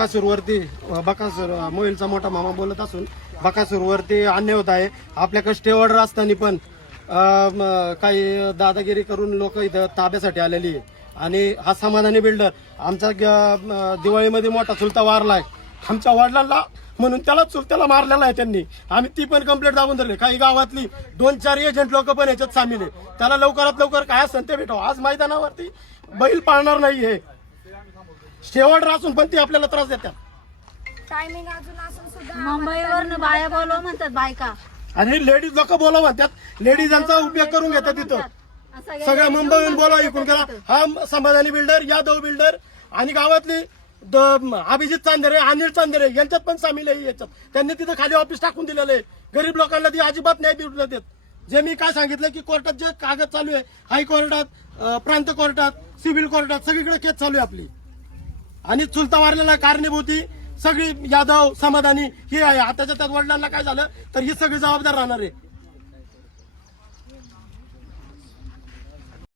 बकासूरवरती बकासूर मोहिलचा मोठा मामा बोलत असून बकासूरवरती अन्याय होत आहे. आपल्याकडे स्टे ऑर्डर असताना पण काही दादागिरी करून लोक इथं ताब्यासाठी आलेली आहे. आणि हा समाधानी बिल्डर आमचा दिवाळीमध्ये मोठा चुलता वारलाय आमच्या वडिलांना, म्हणून त्याला चुलत्याला मारलेला आहे त्यांनी. आम्ही ती पण कंप्लेंट दाबून धरली. काही गावातली 2-4 एजंट लोक पण याच्यात सामील आहे. त्याला लवकरात लवकर काय असेल ते भेटावं. आज मैदानावरती बैल पाळणार नाहीये, शेवट असून पण ती आपल्याला त्रास देतात. टायमिंग अजून असून सुद्धा मुंबईवरनं बाया बोलव म्हणतात बायका, आणि लेडीज लोक बोलावं म्हणतात. लेडीजांचा उपयोग करून घेतात तिथं. सगळ्या मुंबईहून बोलावं ऐकून गेला. हा समाधानी बिल्डर, यादव बिल्डर आणि गावातली अभिजित चांदेरे, अनिल चांदेरे यांच्यात पण सामील आहे याच्यात. त्यांनी तिथं खाली ऑफिस टाकून दिलेलं आहे. गरीब लोकांना ती अजिबात न्याय देऊ देत. जे मी काय सांगितलं की कोर्टात जे कागद चालू आहे, हायकोर्टात, प्रांत कोर्टात, सिव्हिल कोर्टात सगळीकडे केस चालू आहे आपली. आणि चुलता वारलेला कारणीभूती सगळी यादव समाधानी ही आहे. आताच्या त्यात वडिलांना काय झालं तर ही सगळी जबाबदार राहणार आहे.